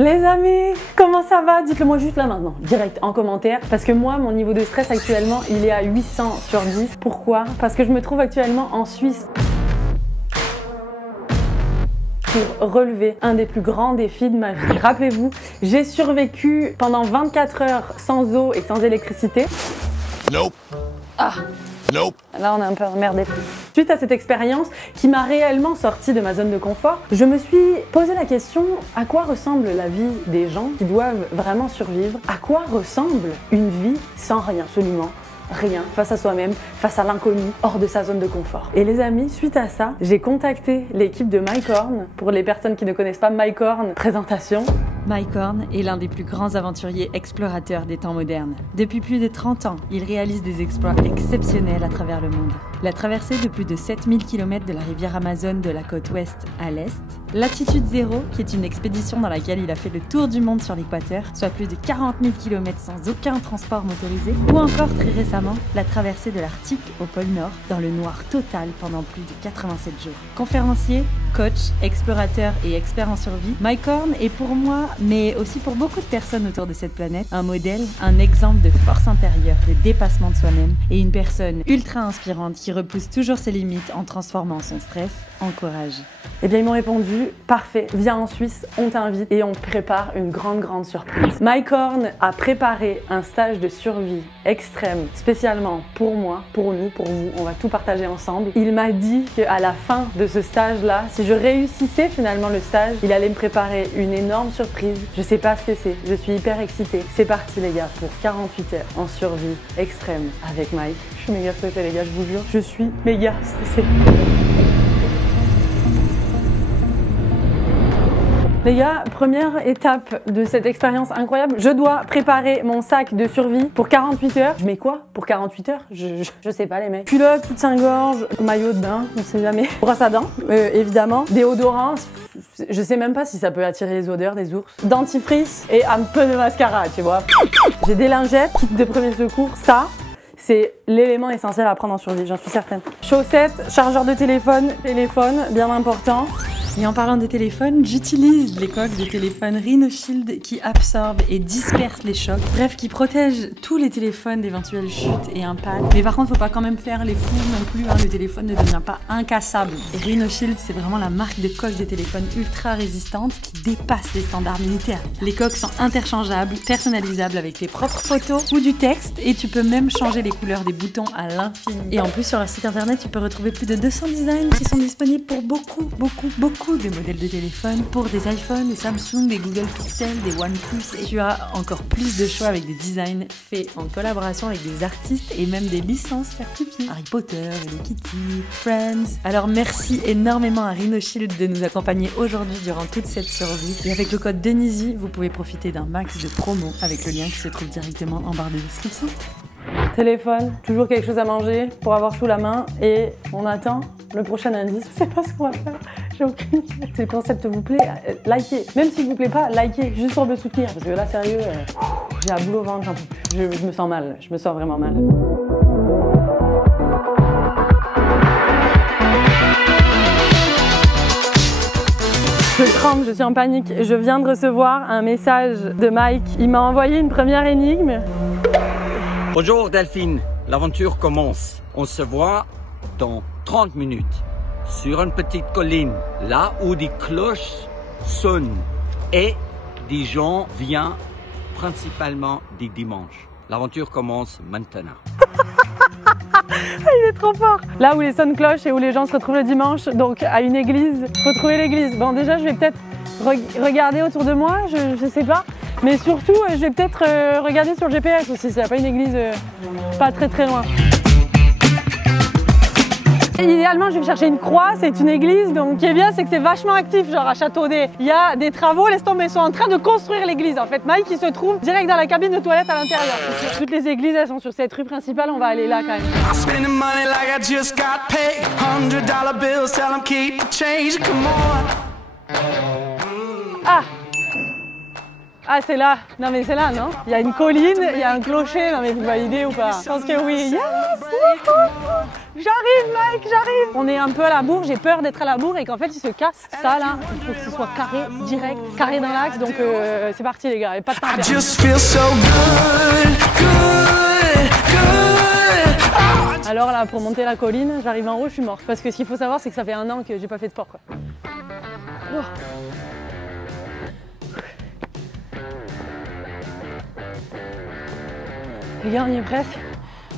Les amis, comment ça va? Dites-le moi juste là maintenant, direct en commentaire. Parce que moi, mon niveau de stress actuellement, il est à 800 sur 10. Pourquoi? Parce que je me trouve actuellement en Suisse pour relever un des plus grands défis de ma vie. Rappelez-vous, j'ai survécu pendant 24 heures sans eau et sans électricité. Nope. Ah. Nope. Là, on est un peu emmerdé. Suite à cette expérience qui m'a réellement sortie de ma zone de confort, je me suis posé la question, à quoi ressemble la vie des gens qui doivent vraiment survivre? À quoi ressemble une vie sans rien, absolument rien, face à soi-même, face à l'inconnu, hors de sa zone de confort. Et les amis, suite à ça, j'ai contacté l'équipe de Mike Horn. Pour les personnes qui ne connaissent pas Mike Horn, présentation. Mike Horn est l'un des plus grands aventuriers explorateurs des temps modernes. Depuis plus de 30 ans, il réalise des exploits exceptionnels à travers le monde. La traversée de plus de 7000 km de la rivière Amazone de la côte ouest à l'est, Latitude Zéro, qui est une expédition dans laquelle il a fait le tour du monde sur l'équateur, soit plus de 40 000 km sans aucun transport motorisé, ou encore très récemment, la traversée de l'Arctique au pôle Nord, dans le noir total pendant plus de 87 jours. Conférencier, coach, explorateur et expert en survie, Mike Horn est pour moi, mais aussi pour beaucoup de personnes autour de cette planète, un modèle, un exemple de force intérieure, de dépassement de soi-même et une personne ultra inspirante qui repousse toujours ses limites en transformant son stress en courage. Eh bien, ils m'ont répondu, parfait, viens en Suisse, on t'invite et on prépare une grande surprise. Mike Horn a préparé un stage de survie extrême, spécialement pour moi, pour nous, pour vous, on va tout partager ensemble. Il m'a dit qu'à la fin de ce stage-là, si je réussissais finalement le stage, il allait me préparer une énorme surprise. Je sais pas ce que c'est, je suis hyper excitée. C'est parti les gars, pour 48 heures en survie extrême avec Mike. Je suis méga stressée les gars, je vous jure, je suis méga stressée. Les gars, première étape de cette expérience incroyable, je dois préparer mon sac de survie pour 48 heures. Je mets quoi pour 48 heures? Je sais pas les mecs. Culotte, soutien-gorge, maillot de bain, on sait jamais. Brosse à dents, évidemment. Déodorant, je sais même pas si ça peut attirer les odeurs des ours. Dentifrice et un peu de mascara, tu vois. J'ai des lingettes, kit de premier secours, ça. C'est l'élément essentiel à prendre en survie, j'en suis certaine. Chaussettes, chargeur de téléphone, bien important. Et en parlant des téléphones, j'utilise les coques de téléphone Rhino Shield qui absorbent et dispersent les chocs. Bref, qui protègent tous les téléphones d'éventuelles chutes et impacts. Mais par contre, faut pas quand même faire les fous non plus, hein. Le téléphone ne devient pas incassable. Et Rhino Shield, c'est vraiment la marque de coques de téléphone ultra résistantes qui dépassent les standards militaires. Les coques sont interchangeables, personnalisables avec tes propres photos ou du texte et tu peux même changer les couleurs des boutons à l'infini. Et en plus, sur leur site internet, tu peux retrouver plus de 200 designs qui sont disponibles pour beaucoup de modèles de téléphone, pour des iPhones, des Samsung, des Google Pixel, des OnePlus, et tu as encore plus de choix avec des designs faits en collaboration avec des artistes et même des licences certifiées. Harry Potter, Hello Kitty, Friends. Alors merci énormément à Rhino Shield de nous accompagner aujourd'hui durant toute cette survie. Et avec le code Denisi, vous pouvez profiter d'un max de promo avec le lien qui se trouve directement en barre de description. Téléphone, toujours quelque chose à manger pour avoir sous la main et on attend le prochain indice. Je sais pas ce qu'on va faire, j'ai aucune idée. Si le concept vous plaît, likez. Même s'il vous plaît pas, likez juste pour me soutenir parce que là sérieux, j'ai un boulot au ventre, j'en peux plus. Je me sens mal, je me sens vraiment mal. Je tremble, je suis en panique. Je viens de recevoir un message de Mike. Il m'a envoyé une première énigme. Bonjour Delphine, l'aventure commence. On se voit dans 30 minutes sur une petite colline, là où des cloches sonnent et des gens viennent principalement des dimanches. L'aventure commence maintenant. Il est trop fort. Là où les sons cloches et où les gens se retrouvent le dimanche, donc à une église, faut trouver l'église. Bon déjà je vais peut-être regarder autour de moi, je sais pas. Mais surtout, je vais peut-être regarder sur le GPS aussi, s'il n'y a pas une église pas très loin. Et idéalement, je vais chercher une croix, c'est une église, donc ce qui est bien, c'est que c'est vachement actif, genre à Châteaudet. Il y a des travaux, laisse tomber, ils sont en train de construire l'église. En fait, Mike, il se trouve direct dans la cabine de toilette à l'intérieur. Toutes les églises, elles sont sur cette rue principale, on va aller là quand même. Ah! Ah, c'est là. Non, mais c'est là, non? Il y a une colline, il y a un clocher. Non, mais vous validez ou pas? Je pense que oui. Yes! J'arrive Mike, j'arrive. On est un peu à la bourre, j'ai peur d'être à la bourre et qu'en fait il se casse. Ça là, il faut que ce soit carré, direct, carré dans l'axe. Donc c'est parti les gars, et pas de temps à perdre. Alors là, pour monter la colline, j'arrive en haut, je suis morte. Parce que ce qu'il faut savoir, c'est que ça fait 1 an que j'ai pas fait de sport quoi. Oh. Les gars, on y est presque.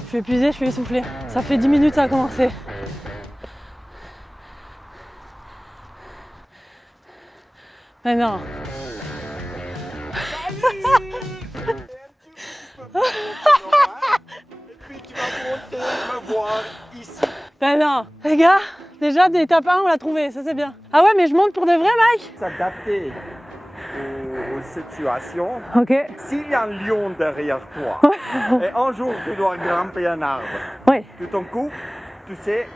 Je suis épuisée, je suis essoufflée. Ça fait 10 minutes, ça a commencé. Mais non. Ben non, les gars, déjà d'étape 1 on l'a trouvé, ça c'est bien. Ah ouais mais je monte pour de vrai Mike? S'adapter aux situations. Ok. S'il y a un lion derrière toi et un jour tu dois grimper un arbre, Oui. tout en coup, tu sais,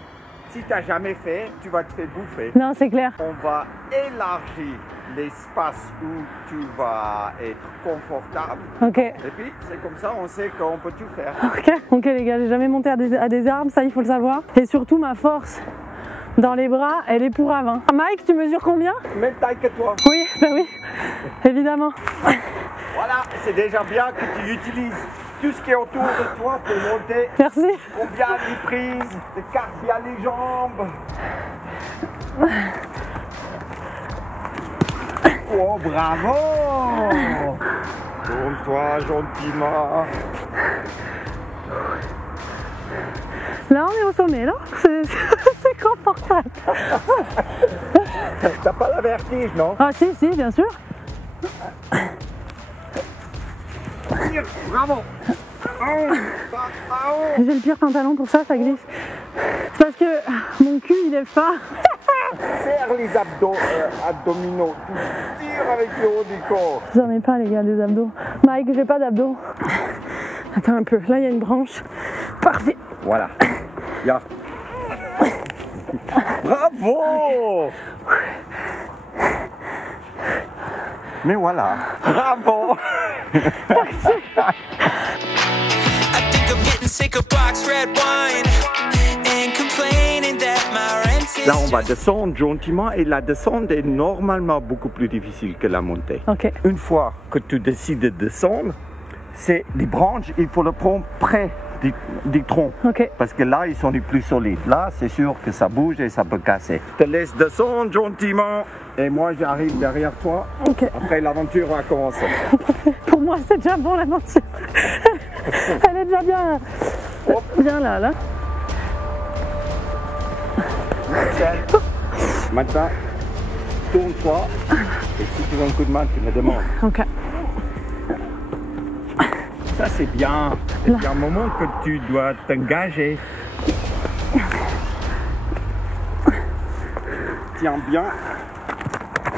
si tu n'as jamais fait, tu vas te faire bouffer. Non c'est clair. On va élargir l'espace où tu vas être confortable. Ok. Et puis c'est comme ça, on sait qu'on peut tout faire. Ok les gars, j'ai jamais monté à des arbres, ça il faut le savoir. Et surtout ma force dans les bras, elle est pour avant. Mike, tu mesures combien? Même taille que toi. Oui, ben oui, évidemment. Voilà, c'est déjà bien que tu utilises tout ce qui est autour de toi pour monter. Merci. Prends bien les prises, écarte bien les jambes. Oh, bravo! Tourne-toi gentiment. Là, on est au sommet, là. C'est confortable. T'as pas la vertige, non? Ah, si, bien sûr. Tire, bravo! J'ai le pire pantalon pour ça, ça glisse. C'est parce que mon cul, il lève pas. Serre les abdominaux. Tu tires avec le haut du corps. J'en ai pas, les gars, des abdos. Mike, j'ai pas d'abdos. Attends un peu. Là, il y a une branche. Parfait. Voilà. Yeah. Bravo! Mais voilà. Bravo! Là, on va descendre gentiment et la descente est normalement beaucoup plus difficile que la montée. Ok. Une fois que tu décides de descendre, c'est les branches, il faut le prendre près du tronc. Ok. Parce que là, ils sont les plus solides. Là, c'est sûr que ça bouge et ça peut casser. Je te laisse descendre gentiment et moi, j'arrive derrière toi. Ok. Après, l'aventure va commencer. Pour moi, c'est déjà bon l'aventure. Elle est déjà bien, bien là. Nickel. Maintenant, tourne-toi et si tu veux un coup de main, tu me demandes. Ok. Ça, c'est bien. Il y a un moment que tu dois t'engager. Tiens bien.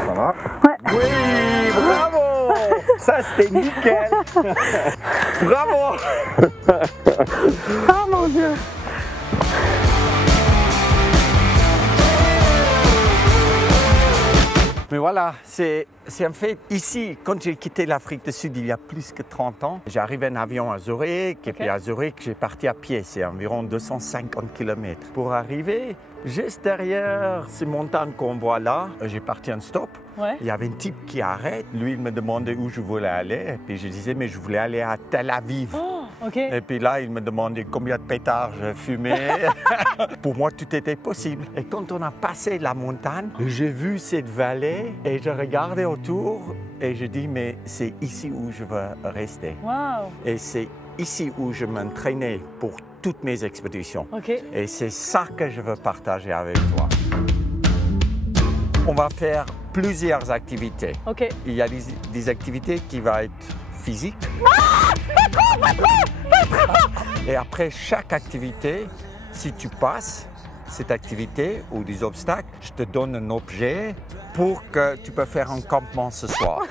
Ça va? Ouais. Oui, bravo! Ça, c'était nickel. Bravo! Oh mon Dieu! Mais voilà, c'est en fait ici, quand j'ai quitté l'Afrique du Sud il y a plus que 30 ans, j'ai arrivé en avion à Zurich et puis à Zurich, j'ai parti à pied, c'est environ 250 km. Pour arriver juste derrière ces montagnes qu'on voit là, j'ai parti en stop. Ouais. Il y avait un type qui arrête, lui il me demandait où je voulais aller et puis je disais mais je voulais aller à Tel Aviv. Oh, ok. Et puis là, il me demandait combien de pétards je fumais. Pour moi, tout était possible. Et quand on a passé la montagne, j'ai vu cette vallée et je regardais autour et je dis, mais c'est ici où je veux rester. Waouh. Et c'est ici où je m'entraînais pour toutes mes expéditions. Ok. Et c'est ça que je veux partager avec toi. On va faire plusieurs activités. Ok. Il y a des activités qui vont être physiques. Et après chaque activité, si tu passes cette activité ou des obstacles, je te donne un objet pour que tu peux faire un campement ce soir.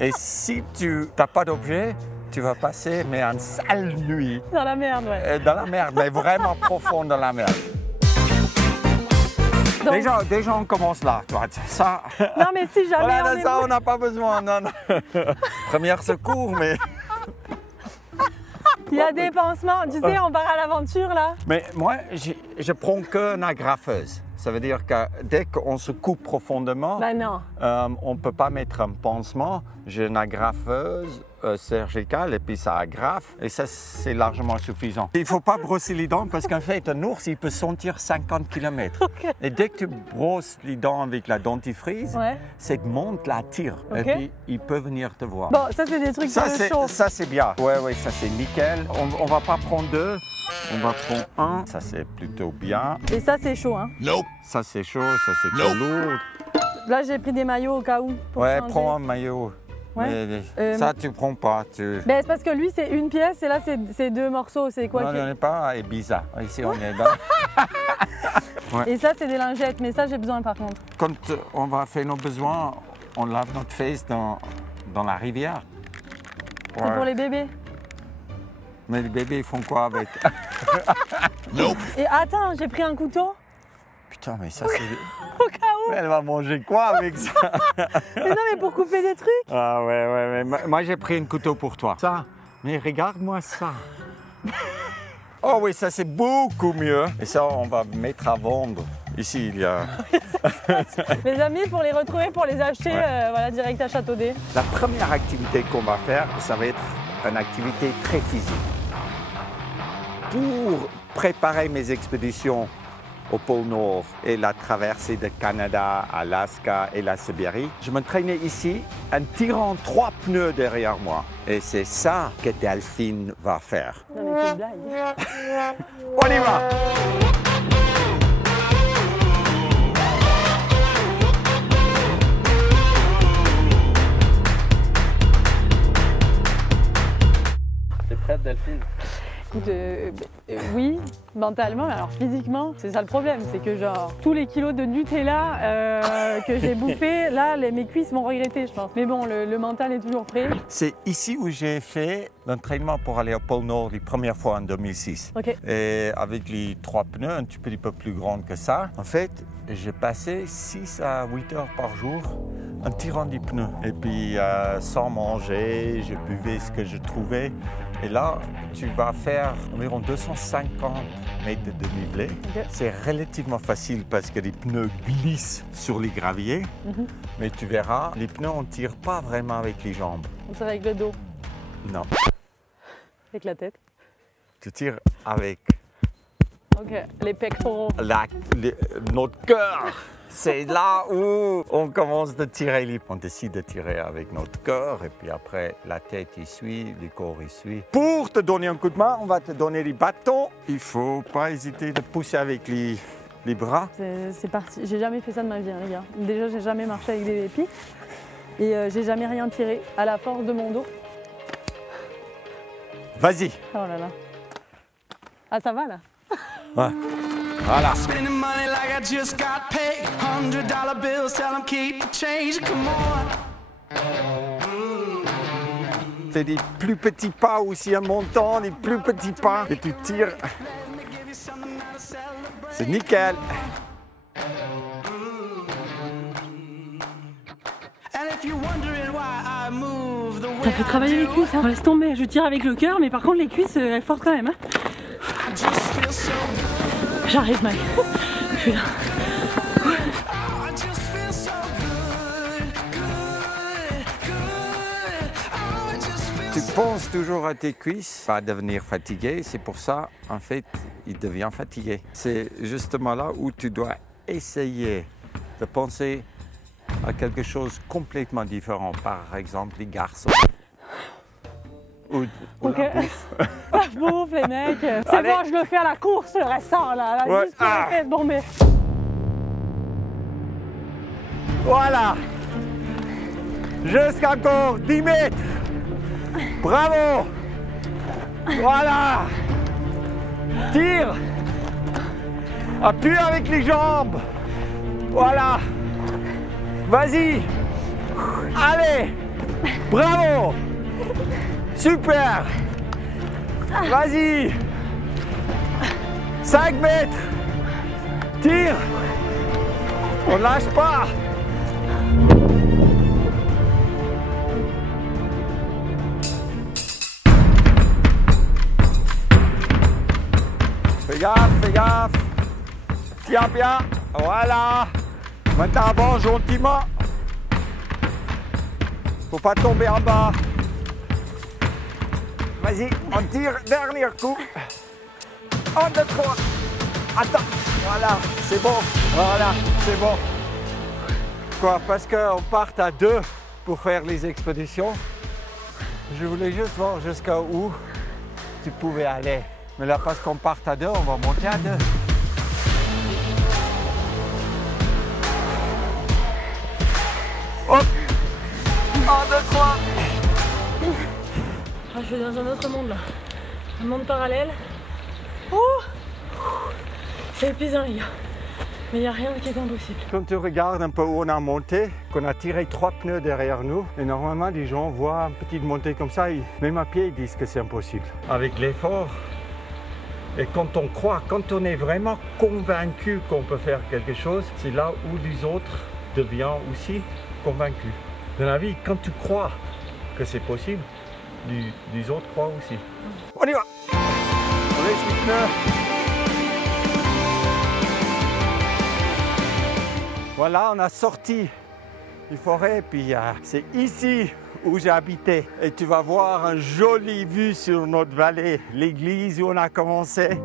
Et si tu n'as pas d'objet, tu vas passer mais une sale nuit. Dans la merde, ouais. Dans la merde, mais vraiment profond dans la merde. Donc... Déjà, on commence là. Toi. Ça... Non, mais si jamais Voilà, on est... ça, on n'a pas besoin. Non, non. Premier secours, mais... Il y a des pansements. Tu sais, on part à l'aventure là. Mais moi, je prends qu'une agrafeuse. Ça veut dire que dès qu'on se coupe profondément, Bah non. on ne peut pas mettre un pansement. J'ai une agrafeuse chirurgicale et puis ça agrafe et ça c'est largement suffisant. Il ne faut pas brosser les dents parce qu'en fait un ours il peut sentir 50 km. Okay. Et dès que tu brosses les dents avec la dentifrice, cette monte la tire et puis il peut venir te voir. Bon, ça c'est des trucs ça, de chaud. Ça c'est bien. Ouais, ça c'est nickel. On va pas prendre deux. On va prendre un, ça c'est plutôt bien. Et ça c'est chaud, hein? Nope. Ça c'est chaud, ça c'est trop lourd. Là j'ai pris des maillots au cas où. Ouais, changer. prends un maillot. Ouais. Ça tu prends pas. Ben, c'est parce que lui c'est une pièce et là c'est deux morceaux. C'est quoi? Non, on n'est pas à Ibiza. Ici on est dans... Ouais. Et ça c'est des lingettes, mais ça j'ai besoin par contre. Quand on va faire nos besoins, on lave notre face dans la rivière. C'est pour les bébés. Mais les bébés ils font quoi avec? Nope. Et attends, j'ai pris un couteau. Putain, mais ça c'est... Au cas où. Mais elle va manger quoi avec ça? Mais non, mais pour couper des trucs. Ah ouais. Moi j'ai pris un couteau pour toi. Ça, mais regarde-moi ça. Oh oui, ça c'est beaucoup mieux. Et ça, on va mettre à vendre. Ici, il y a... Les amis, pour les retrouver, pour les acheter, voilà, direct à Châteaudet. La première activité qu'on va faire, ça va être une activité très physique. Pour préparer mes expéditions au pôle Nord et la traversée de Canada, Alaska et la Sibérie, je m'entraînais ici en tirant 3 pneus derrière moi. Et c'est ça que Delphine va faire. Non mais c'est une blague. On y va! T'es prête, Delphine? Écoute, oui, mentalement, mais alors physiquement, c'est ça le problème, c'est que genre tous les kilos de Nutella que j'ai bouffé, là, mes cuisses vont regretter, je pense. Mais bon, le mental est toujours prêt. C'est ici où j'ai fait l'entraînement pour aller au pôle Nord la première fois en 2006. Ok. Et avec les 3 pneus, un petit peu plus grands que ça, en fait, j'ai passé 6 à 8 heures par jour en tirant des pneus. Et puis, sans manger, je buvais ce que je trouvais. Et là, tu vas faire environ 250 mètres de dénivelé. Okay. C'est relativement facile parce que les pneus glissent sur les graviers. Mais tu verras, les pneus, on ne tire pas vraiment avec les jambes. On tire avec le dos, Non, avec la tête. tu tires avec Ok, les pectoraux. notre cœur. C'est là où on commence de tirer. On décide de tirer avec notre cœur et puis après la tête y suit, le corps y suit. Pour te donner un coup de main, on va te donner les bâtons. Il ne faut pas hésiter de pousser avec les bras. C'est parti. J'ai jamais fait ça de ma vie, hein, les gars. Déjà, j'ai jamais marché avec des pics et j'ai jamais rien tiré à la force de mon dos. Vas-y. Oh là là. Ah, ça va là? Ouais. Voilà. Spending money like I just got paid. $100 bills, tell them keep the change. Come on. Fais des plus petits pas aussi en montant, des plus petits pas. Et tu tires. C'est nickel. And if you're wondering why I move the way Ça fait travailler les cuisses, hein. Laisse tomber, je tire avec le cœur, mais par contre les cuisses, elles forcent quand même. Hein. I just feel so good. J'arrive, Mike. Je suis là. Oh, I just feel so good, good. Oh, I just feel Tu penses toujours à tes cuisses, pas devenir fatigué, c'est pour ça, en fait, il devient fatigué. C'est justement là où tu dois essayer de penser à quelque chose complètement différent, par exemple les garçons. Ou Ok. la bouffe. La bouffe, les mecs. C'est Allez. bon, je le fais à la course, le restant là. Ouais. Juste pour Ah. la fête. Bon, mais. Voilà. Jusqu'à encore 10 mètres. Bravo. Voilà. Tire. Appuie avec les jambes. Voilà. Vas-y. Allez. Bravo. Super. Vas-y. 5 mètres. Tire. On lâche pas. Fais gaffe. Tiens bien. Voilà. Maintenant avance gentiment. Faut pas tomber en bas. Vas-y, on tire, dernier coup. 1, 2, 3. Attends. Voilà, c'est bon. Voilà, c'est bon. Quoi, parce qu'on part à 2 pour faire les expéditions. Je voulais juste voir jusqu'à où tu pouvais aller. Mais là, parce qu'on part à 2, on va monter à 2. Hop. 1, 2, 3. Ah, je suis dans un autre monde là. Un monde parallèle. Oh, c'est épuisant les gars. Mais il n'y a rien qui est impossible. Quand tu regardes un peu où on a monté, qu'on a tiré 3 pneus derrière nous, et normalement les gens voient une petite montée comme ça, même à pied ils disent que c'est impossible. Avec l'effort, et quand on croit, quand on est vraiment convaincu qu'on peut faire quelque chose, c'est là où les autres deviennent aussi convaincus. Dans la vie, quand tu crois que c'est possible, les autres croient aussi. On y va! On laisse les pneus. Voilà, on a sorti une forêt, puis c'est ici où j'ai habité. Et tu vas voir une jolie vue sur notre vallée, l'église où on a commencé.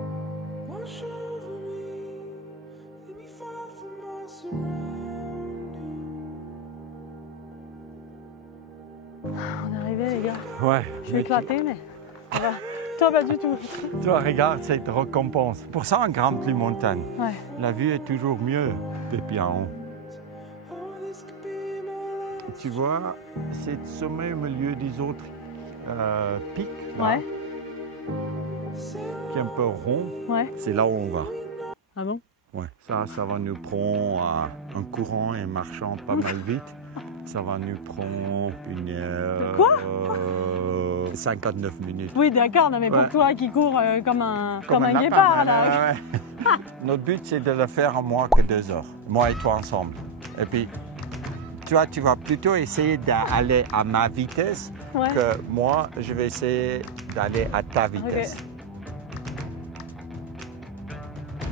Wash over me, let me fall from my surroundings. On est arrivé les gars. Ouais. Je suis éclatée mais ça va. Toi pas du tout. Tu vois, regarde cette récompense. Pour ça, on grimpe les montagnes. Ouais. La vue est toujours mieux depuis en haut. Oh, this could be my life. Tu vois, c'est sommet au milieu des autres pics, là, Ouais. qui est un peu rond. Ouais. C'est là où on va. Ah bon? Ouais. Ça va nous prendre un courant et marchant pas mal vite. Ça va nous prendre une heure. Quoi 59 minutes. Oui d'accord, non mais Ouais. pour toi qui cours comme un lapin, guépard ouais, là. ouais, ouais. Notre but c'est de le faire en moins que 2 heures. Moi et toi ensemble. Et puis, tu vois, tu vas plutôt essayer d'aller à ma vitesse Ouais. que moi, je vais essayer d'aller à ta vitesse.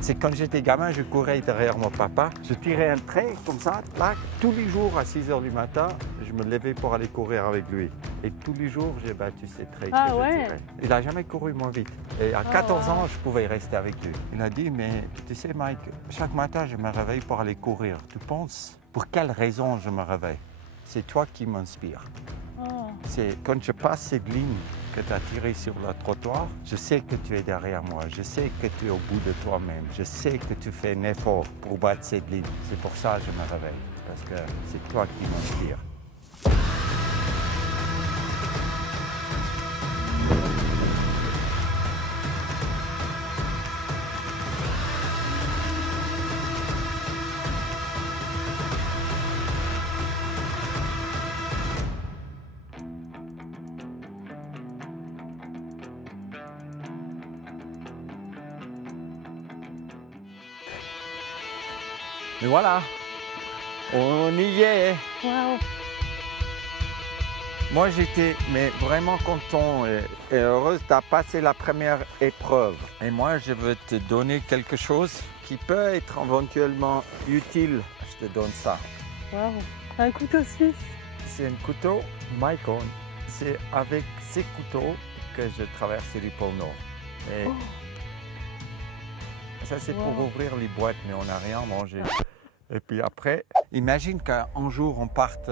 C'est quand j'étais gamin, je courais derrière mon papa. Je tirais un trait comme ça, là, tous les jours à 6 h du matin, je me levais pour aller courir avec lui. Et tous les jours, j'ai battu ces traits Ah que je ouais. tirais. Il n'a jamais couru moins vite. Et à 14 ans, je pouvais rester avec lui. Il a dit, mais tu sais Mike, chaque matin, je me réveille pour aller courir. Tu penses, pour quelle raison je me réveille? C'est toi qui m'inspire. Oh. C'est quand je passe cette ligne que tu as tirée sur le trottoir, je sais que tu es derrière moi, je sais que tu es au bout de toi-même, je sais que tu fais un effort pour battre cette ligne. C'est pour ça que je me réveille, parce que c'est toi qui m'inspire. Et voilà, on y est. Wow. Moi, j'étais vraiment content et heureuse d'avoir passé la première épreuve. Et moi, je veux te donner quelque chose qui peut être éventuellement utile. Je te donne ça. Wow. Un couteau suisse. C'est un couteau Mycon. C'est avec ces couteaux que je traversais le pôle Nord. Et ça, c'est pour Wow. ouvrir les boîtes, mais on n'a rien mangé. Et puis après, imagine qu'un jour, on parte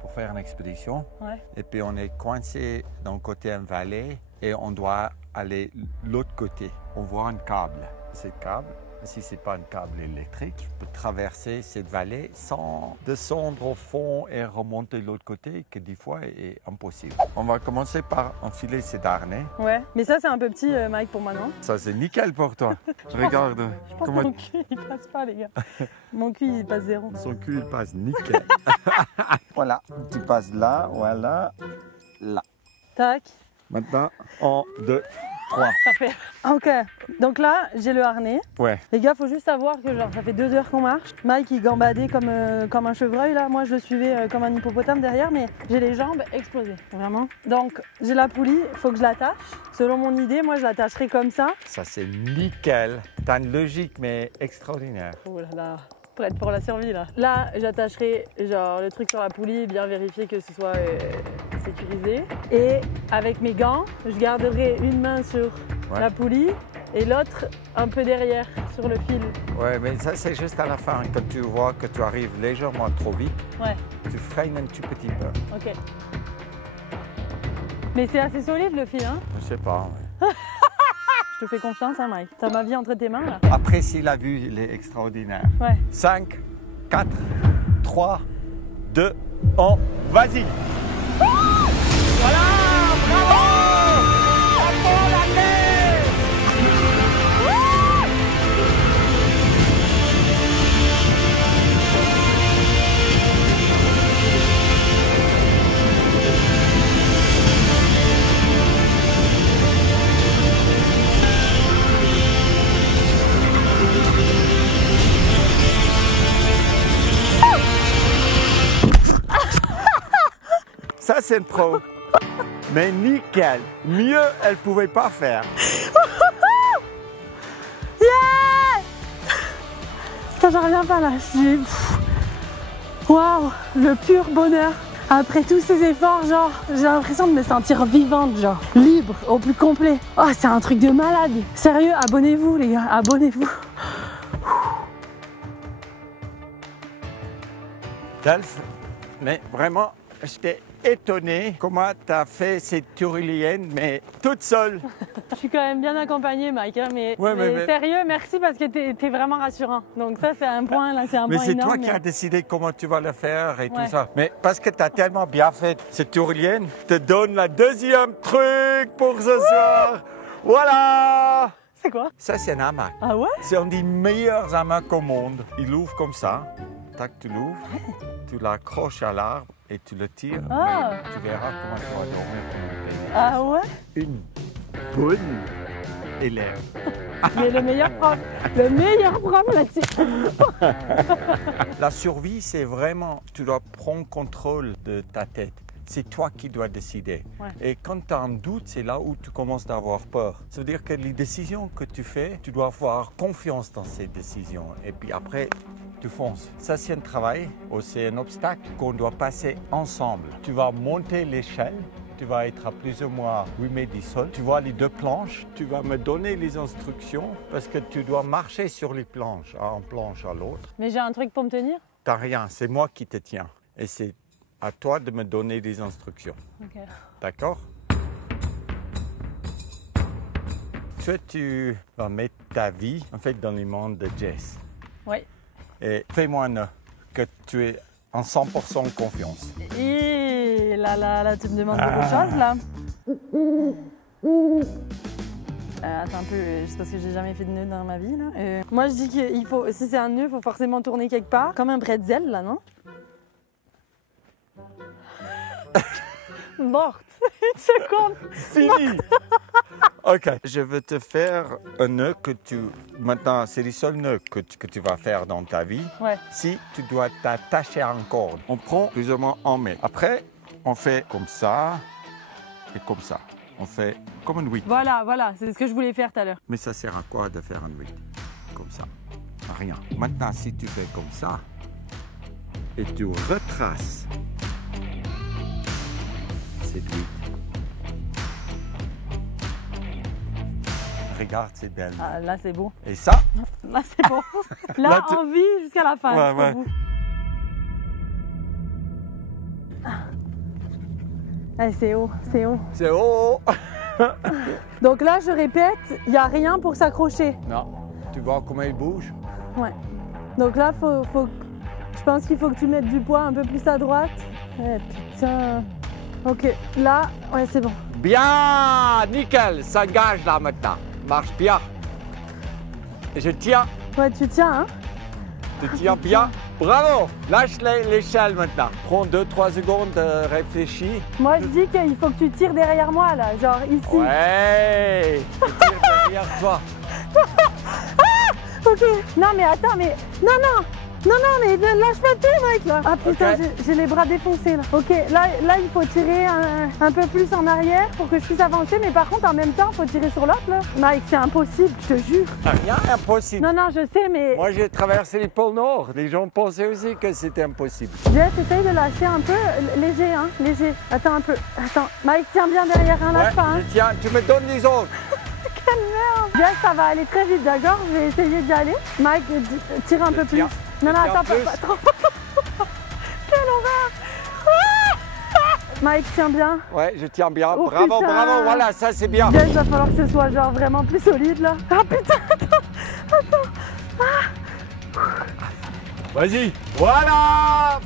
pour faire une expédition. Ouais. Et puis on est coincé d'un côté une vallée et on doit aller de l'autre côté. On voit un câble. Ce câble, si ce n'est pas un câble électrique, peut traverser cette vallée sans descendre au fond et remonter de l'autre côté, que des fois est impossible. On va commencer par enfiler ces harnais. Ouais. Mais ça c'est un peu petit Mike pour moi non? Ça c'est nickel pour toi. Regarde Je pense que comment mon cul il passe pas les gars. Mon cul il passe 0. son cul il passe nickel. Voilà, tu passes là, voilà, là. Tac. Maintenant, 1, 2, 3. Parfait. Ok, donc là, j'ai le harnais. Ouais. Les gars, faut juste savoir que genre, ça fait 2 heures qu'on marche. Mike, il gambadait comme un chevreuil là. Moi, je le suivais comme un hippopotame derrière, mais j'ai les jambes explosées, vraiment. Donc, j'ai la poulie, il faut que je l'attache. Selon mon idée, moi, je l'attacherai comme ça. Ça, c'est nickel. T'as une logique, mais extraordinaire. Oh là là, prête pour la survie là. Là, j'attacherai genre le truc sur la poulie, bien vérifier que ce soit sécurisé. Et avec mes gants, je garderai une main sur la poulie et l'autre un peu derrière sur le fil. Ouais, mais ça, c'est juste à la fin. Quand tu vois que tu arrives légèrement trop vite, tu freines un tout petit peu. Ok. Mais c'est assez solide le fil, hein? Je sais pas. Ouais. Je te fais confiance, hein, Mike. T'as ma vie entre tes mains là. Apprécie la vue, il est extraordinaire. Ouais. 5, 4, 3, 2, 1, vas-y! Voilà! Bravo! Bravo la terre! Ça, c'est une pro. Mais nickel. Mieux, elle pouvait pas faire. Yeah! Putain, j'en reviens pas là. Waouh, le pur bonheur. Après tous ces efforts, genre, j'ai l'impression de me sentir vivante, genre, libre au plus complet. Oh, c'est un truc de malade. Sérieux, abonnez-vous les gars, abonnez-vous. Delph, mais vraiment, j'étais étonné comment tu as fait cette tyroléenne, mais toute seule. Je suis quand même bien accompagnée, Mike, hein, mais sérieux, merci parce que t'es vraiment rassurant. Donc ça, c'est un point, là, c'est un point énorme. Mais c'est toi qui as décidé comment tu vas le faire et tout ça. Mais parce que tu as tellement bien fait cette tyroléenne, je te donne la deuxième truc pour ce soir. Voilà! C'est quoi? Ça, c'est un hamac. Ah ouais? C'est un des meilleurs hamacs au monde. Il ouvre comme ça. Tac, tu l'ouvres, tu l'accroches à l'arbre et tu le tires. Tu verras comment tu vas dormir. Ah ouais? Une bonne élève. Mais le meilleur prof là-dessus. La survie, c'est vraiment, tu dois prendre contrôle de ta tête. C'est toi qui dois décider. Ouais. Et quand tu as un doute, c'est là où tu commences à avoir peur. Ça veut dire que les décisions que tu fais, tu dois avoir confiance dans ces décisions. Et puis après, tu fonces. Ça, c'est un travail, ou c'est un obstacle qu'on doit passer ensemble. Tu vas monter l'échelle. Tu vas être à plus ou moins 8 mètres du sol. Tu vois les deux planches. Tu vas me donner les instructions parce que tu dois marcher sur les planches, d'une planche à l'autre. Mais j'ai un truc pour me tenir? T'as rien, c'est moi qui te tiens. Et c'est à toi de me donner des instructions. Ok. D'accord? Toi, tu vas mettre ta vie, en fait, dans le monde de Jess. Oui. Et fais-moi un nœud, que tu es en 100% confiance. Et là, tu me demandes beaucoup de choses, là. Attends un peu, c'est parce que j'ai jamais fait de nœud dans ma vie, là. Moi, je dis qu'il faut, si c'est un nœud, il faut forcément tourner quelque part. Comme un bretzel, là, non? Morte. Une seconde. Fini. Ok. Je vais te faire un nœud que tu... Maintenant, c'est le seul nœud que tu vas faire dans ta vie. Ouais. Si tu dois t'attacher à une corde, on prend plus ou moins 1 mètre. Après, on fait comme ça et comme ça. On fait comme un 8. Voilà, c'est ce que je voulais faire tout à l'heure. Mais ça sert à quoi de faire un 8? Comme ça. Rien. Maintenant, si tu fais comme ça et tu retraces cette 8. Regarde, c'est belle. Ah, là, c'est beau. Et ça? Là, c'est beau. Là, on vit jusqu'à la fin. Ouais, ouais. C'est haut, c'est haut. C'est haut. Donc là, je répète, il n'y a rien pour s'accrocher. Non. Tu vois comment il bouge? Ouais. Donc là, je pense qu'il faut que tu mettes du poids un peu plus à droite. Putain. Ok, là, ouais, c'est bon. Bien, nickel, ça gage là maintenant. Marche bien. Je tiens. Ouais, tu tiens, hein? Tu tiens bien. Bravo. Lâche l'échelle maintenant. Prends 2-3 secondes de réfléchir. Moi, je dis qu'il faut que tu tires derrière moi, là, genre ici. Ouais. Tu tires derrière toi. Ok. Non, mais attends, mais... Non, mais lâche pas tout, mec, là. Ah, putain, Ok. j'ai les bras défoncés, là. Ok, là, il faut tirer un peu plus en arrière pour que je puisse avancer, mais par contre, en même temps, il faut tirer sur l'autre, là. Mike, c'est impossible, je te jure. Rien impossible. Non, je sais, mais... Moi, j'ai traversé les pôles Nord. Les gens pensaient aussi que c'était impossible. Jess, essaye de lâcher un peu. Léger, hein, léger. Attends un peu. Attends. Mike, tiens bien derrière, hein, lâche pas, hein. je tiens, tu me donnes les ordres. Quelle merde. Jess, ça va aller très vite, d'accord? Je vais essayer d'y aller. Mike, tire un peu plus. tiens. Non, Je tiens attends, pas plus. trop. Quelle horreur. Mike, tiens bien. Ouais, je tiens bien. Oh, Bravo, putain. bravo, voilà, ça c'est bien. Jess, va falloir que ce soit genre vraiment plus solide, là. Ah, putain, attends. Vas-y. Voilà.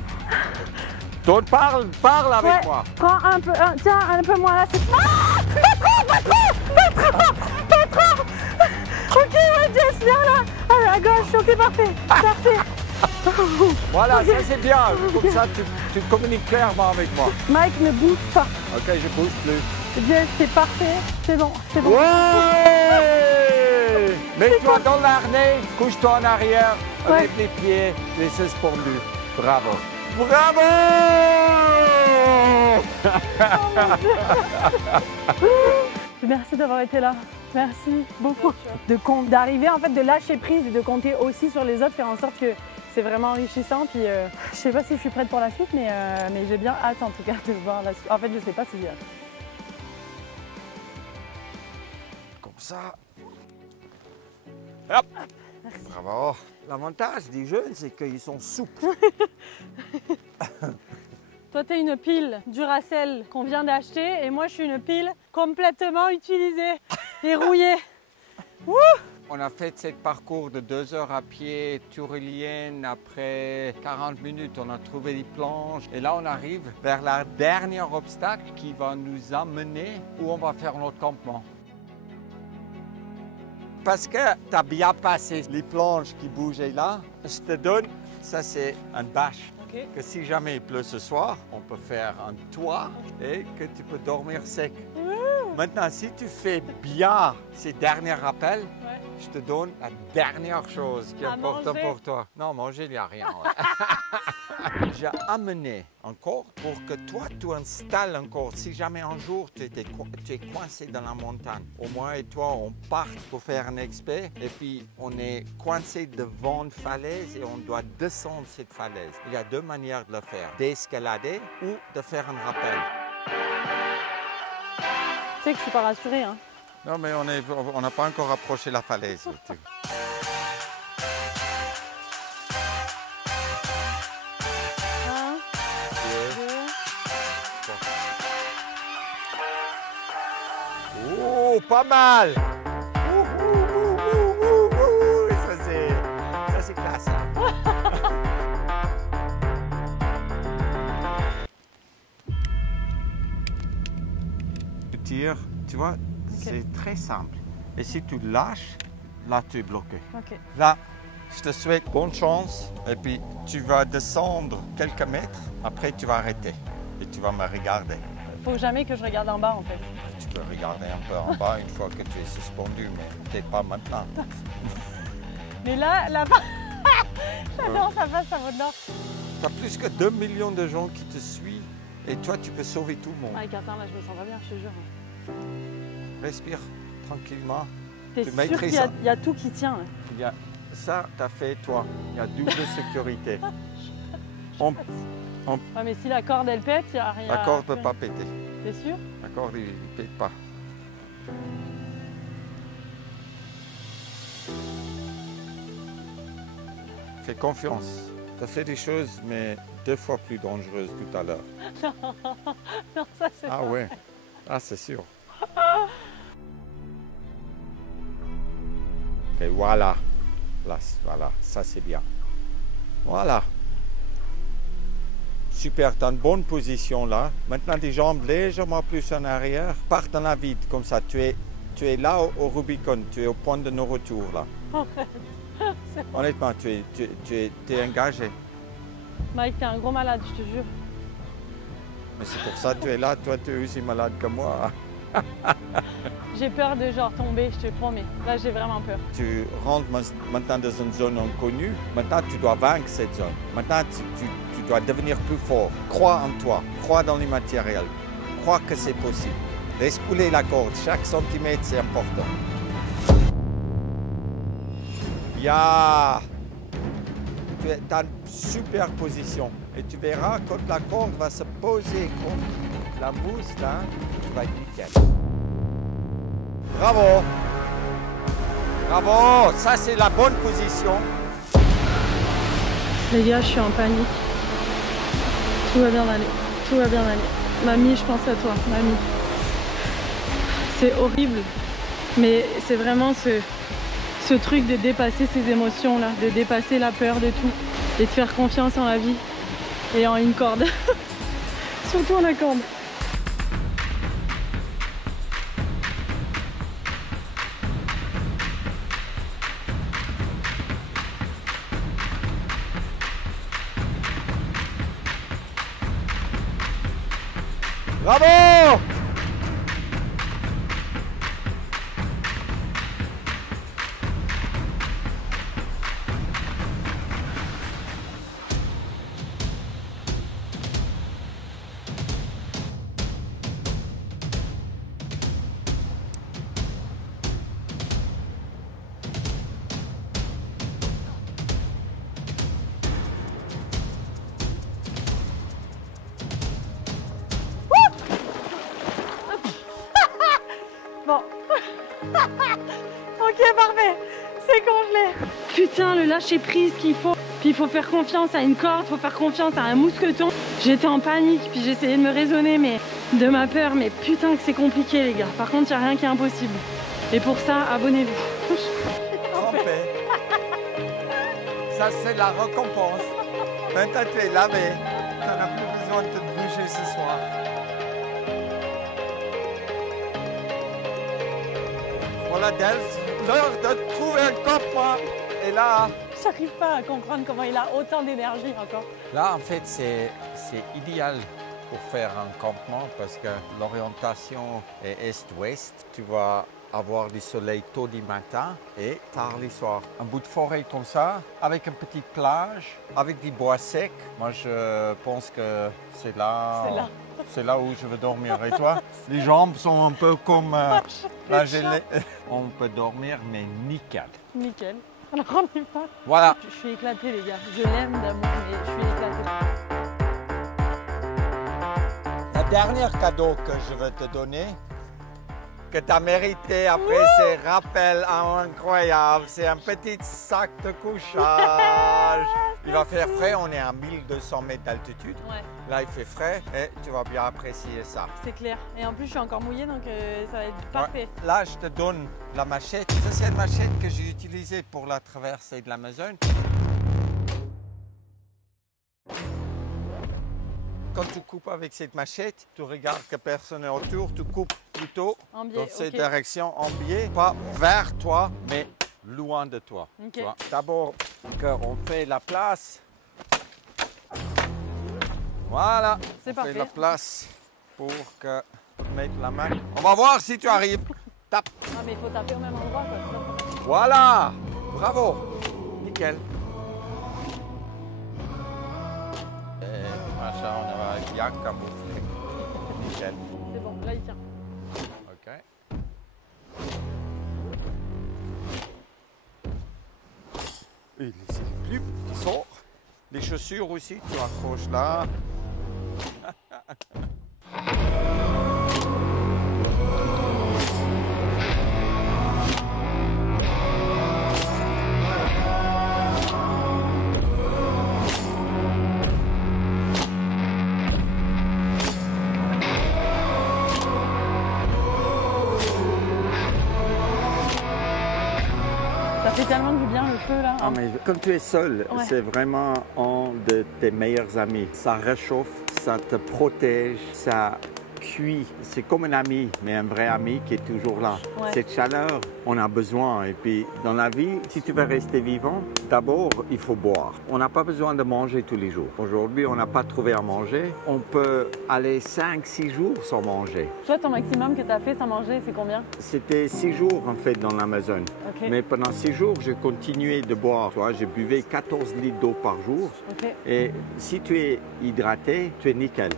Donc parle avec Ouais, moi. prends un peu, tiens, un peu moins là. Ah, pas trop. Ok, ouais, Jess, viens là. Ah, à gauche, ok, parfait. Voilà, ça c'est bien. Comme ça, tu communiques clairement avec moi. Mike, ne bouge pas. Ok, je bouge plus. Jess, c'est parfait. C'est bon. Ouais. Mets-toi dans l'arnais, couche-toi en arrière, Ouais. lève les pieds, les suspendus. Bravo. Bravo. Merci d'avoir été là. Merci beaucoup. D'arriver, en fait, de lâcher prise et de compter aussi sur les autres, faire en sorte que c'est vraiment enrichissant. Puis, je sais pas si je suis prête pour la suite, mais j'ai bien hâte, en tout cas, de voir la suite. En fait, je sais pas si... Comme ça. Hop. Bravo. L'avantage des jeunes, c'est qu'ils sont souples. Toi, t'es une pile Duracell qu'on vient d'acheter et moi, je suis une pile complètement utilisée et rouillée. On a fait ce parcours de 2 heures à pied, Tourilienne. Après 40 minutes, on a trouvé des planches. Et là, on arrive vers la dernière obstacle qui va nous amener où on va faire notre campement. Parce que tu as bien passé les planches qui bougeaient là, je te donne, ça c'est un bâche. Ok. Que si jamais il pleut ce soir, on peut faire un toit et que tu peux dormir sec. Maintenant, si tu fais bien ces derniers rappels, je te donne la dernière chose qui est À importante manger. pour toi. Non, manger, il n'y a rien. Ouais. J'ai amené encore pour que toi, tu installes encore. Si jamais un jour tu es coincé dans la montagne, au moins et toi, on part pour faire un expert et puis on est coincé devant une falaise et on doit descendre cette falaise. Il y a 2 manières de le faire, d'escalader ou de faire un rappel. Tu sais que je suis pas rassurée, hein. Non, mais on n'a pas encore approché la falaise. Un, deux. Oh, pas mal! Ça c'est classe. Tu tires, tu vois, c'est très simple. Et si tu lâches, là tu es bloqué. Ok. Là, je te souhaite bonne chance. Et puis tu vas descendre quelques mètres. Après, tu vas arrêter et tu vas me regarder. Faut jamais que je regarde en bas, en fait. Tu peux regarder un peu en bas une fois que tu es suspendu, mais peut-être pas maintenant. Mais là-bas, j'adore, ça passe, ça vaut de l'or. Tu as plus que 2 millions de gens qui te suivent et toi, tu peux sauver tout le monde. Mike, attends, là, je me sens pas bien, je te jure. Respire tranquillement. T'es Tu sûr maîtrises qu'il ça. y a tout qui tient, hein. Il y a, ça, tu as fait toi. Il y a double sécurité. On- Ouais, mais si la corde, elle pète, il n'y a rien. la corde ne peut pas péter. T'es sûr? La corde, il ne pète pas. Fais confiance. Tu as fait des choses, mais 2 fois plus dangereuses tout à l'heure. Non, ça, c'est Ah pas ouais, vrai. ah c'est sûr. Et voilà. Là, voilà, ça c'est bien. Voilà. Super, tu as une bonne position là. Maintenant, des jambes légèrement plus en arrière. Pars dans la vide, comme ça. Tu es là au Rubicon, tu es au point de non-retour là. Honnêtement, tu es engagé. Mike, t'es un gros malade, je te jure. Mais c'est pour ça que tu es là, toi tu es aussi malade que moi. J'ai peur de genre tomber, je te promets. Là, j'ai vraiment peur. Tu rentres maintenant dans une zone inconnue. Maintenant, tu dois vaincre cette zone. Maintenant, tu dois devenir plus fort. Crois en toi. Crois dans les matériels. Crois que c'est possible. Laisse couler la corde. Chaque centimètre, c'est important. Ya! Tu es dans une super position. Et tu verras, quand la corde va se poser contre la mousse, là, tu vas être nickel. Bravo! Bravo! Ça, c'est la bonne position. Les gars, je suis en panique. Tout va bien aller. Tout va bien aller. Mamie, je pense à toi. Mamie. C'est horrible. Mais c'est vraiment ce truc de dépasser ces émotions-là. De dépasser la peur de tout. Et de faire confiance en la vie. Et en une corde. Surtout en la corde. Bravo! Bon. Ok, parfait. C'est congelé. Putain, le lâcher prise qu'il faut. Puis il faut faire confiance à une corde, il faut faire confiance à un mousqueton. J'étais en panique, puis j'essayais de me raisonner mais de ma peur. Mais putain que c'est compliqué, les gars. Par contre, il n'y a rien qui est impossible. Et pour ça, abonnez-vous. Trempé. Ça, c'est la récompense. Maintenant, tu es lavé. Tu n'as plus besoin de te bouger ce soir. Voilà, Del, l'heure de trouver un campement. Et là... J'arrive pas à comprendre comment il a autant d'énergie encore. Là, en fait, c'est idéal pour faire un campement parce que l'orientation est est-ouest. Tu vas avoir du soleil tôt du matin et tard le soir. Un bout de forêt comme ça, avec une petite plage, avec des bois secs. Moi, je pense que c'est là. C'est là où je veux dormir. Et toi? Les jambes sont un peu comme la gelée. On peut dormir, mais nickel. Nickel. Alors on y va. Voilà. Je suis éclatée, les gars. Je l'aime d'amour, mais je suis éclatée. Le dernier cadeau que je veux te donner, que tu as mérité après ces rappels incroyables, c'est un petit sac de couchage. Il va faire frais, on est à 1200 mètres d'altitude. Ouais. Là, il fait frais et tu vas bien apprécier ça. C'est clair. Et en plus, je suis encore mouillée, donc ça va être parfait. Ouais. Là, je te donne la machette. Ça, c'est une machette que j'ai utilisée pour la traversée de l'Amazone. Quand tu coupes avec cette machette, tu regardes que personne n'est autour, tu coupes plutôt En biais, dans cette ok. direction en biais, pas vers toi, mais loin de toi. Ok. D'abord, on fait la place. Voilà. C'est On parfait. fait la place pour que mettre la main. On va voir si tu arrives. Tape. Ah, mais il faut taper au même endroit, quoi. Voilà. Bravo. Nickel. Machin, on va bien camoufler. Nickel. C'est bon, là, il tient. OK. Et les slips qui sortent. Les chaussures aussi, tu accroches là. Ça fait tellement du bien, le feu, là. Ah, mais quand tu es seul, Ouais. c'est vraiment un de tes meilleurs amis. Ça réchauffe, ça te protège, ça cuit. C'est comme un ami, mais un vrai ami qui est toujours là. Ouais. Cette chaleur, on a besoin. Et puis, dans la vie, si tu veux rester vivant, d'abord, il faut boire. On n'a pas besoin de manger tous les jours. Aujourd'hui, on n'a pas trouvé à manger. On peut aller 5-6 jours sans manger. Toi, ton maximum que tu as fait sans manger, c'est combien? C'était 6 jours, en fait, dans l'Amazon. Ok. Mais pendant 6 jours, j'ai continué de boire. Tu vois, j'ai buvais 14 litres d'eau par jour. Ok. Et si tu es hydraté, tu es nickel.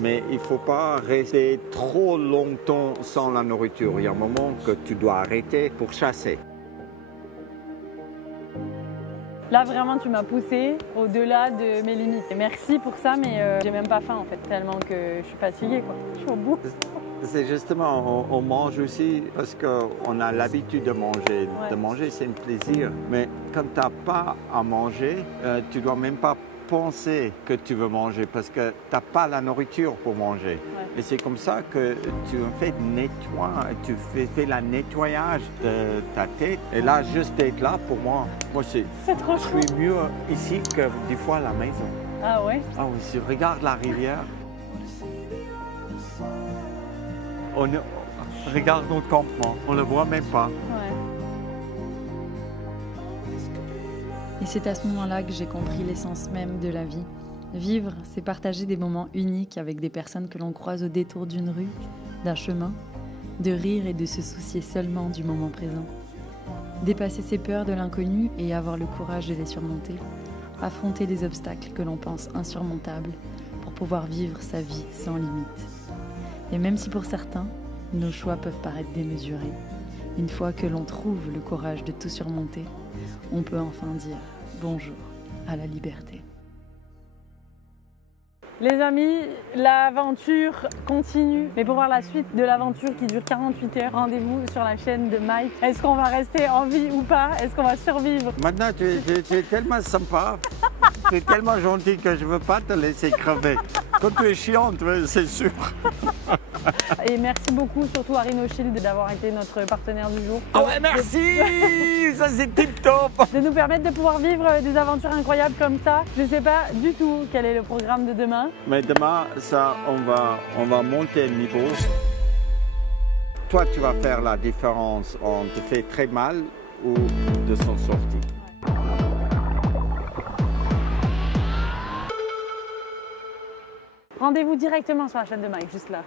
Mais il ne faut pas rester trop longtemps sans la nourriture. Il y a un moment que tu dois arrêter pour chasser. Là, vraiment, tu m'as poussé au-delà de mes limites. Et merci pour ça, mais j'ai même pas faim, en fait, tellement que je suis fatiguée, quoi. Je suis au bout. C'est justement, on mange aussi parce qu'on a l'habitude de manger. Ouais. De manger, c'est un plaisir. Mais quand tu n'as pas à manger, tu ne dois même pas penser que tu veux manger parce que tu n'as pas la nourriture pour manger. Ouais. Et c'est comme ça que tu fais le nettoyage de ta tête. Et là, juste d'être là, pour moi C'est trop je chou. suis mieux ici que des fois à la maison. Ah ouais? Ah oui, si tu regardes la rivière, on regarde notre campement, on ne le voit même pas. Ouais. Et c'est à ce moment-là que j'ai compris l'essence même de la vie. Vivre, c'est partager des moments uniques avec des personnes que l'on croise au détour d'une rue, d'un chemin, de rire et de se soucier seulement du moment présent. Dépasser ses peurs de l'inconnu et avoir le courage de les surmonter. Affronter les obstacles que l'on pense insurmontables pour pouvoir vivre sa vie sans limite. Et même si pour certains, nos choix peuvent paraître démesurés, une fois que l'on trouve le courage de tout surmonter, on peut enfin dire bonjour à la liberté. Les amis, l'aventure continue. Mais pour voir la suite de l'aventure qui dure 48 heures, rendez-vous sur la chaîne de Mike. Est-ce qu'on va rester en vie ou pas? Est-ce qu'on va survivre? Maintenant, tu es tellement sympa, tu es tellement gentil que je ne veux pas te laisser crever. Quand tu es chiante, c'est sûr. Et merci beaucoup surtout à Rhino Shield d'avoir été notre partenaire du jour. Ah ouais, merci. Ça, c'est tip top. De nous permettre de pouvoir vivre des aventures incroyables comme ça. Je ne sais pas du tout quel est le programme de demain. Mais demain, ça, on va monter le niveau. Toi, tu vas faire la différence entre te fait très mal ou de s'en sortir. Rendez-vous directement sur la chaîne de Mike, juste là.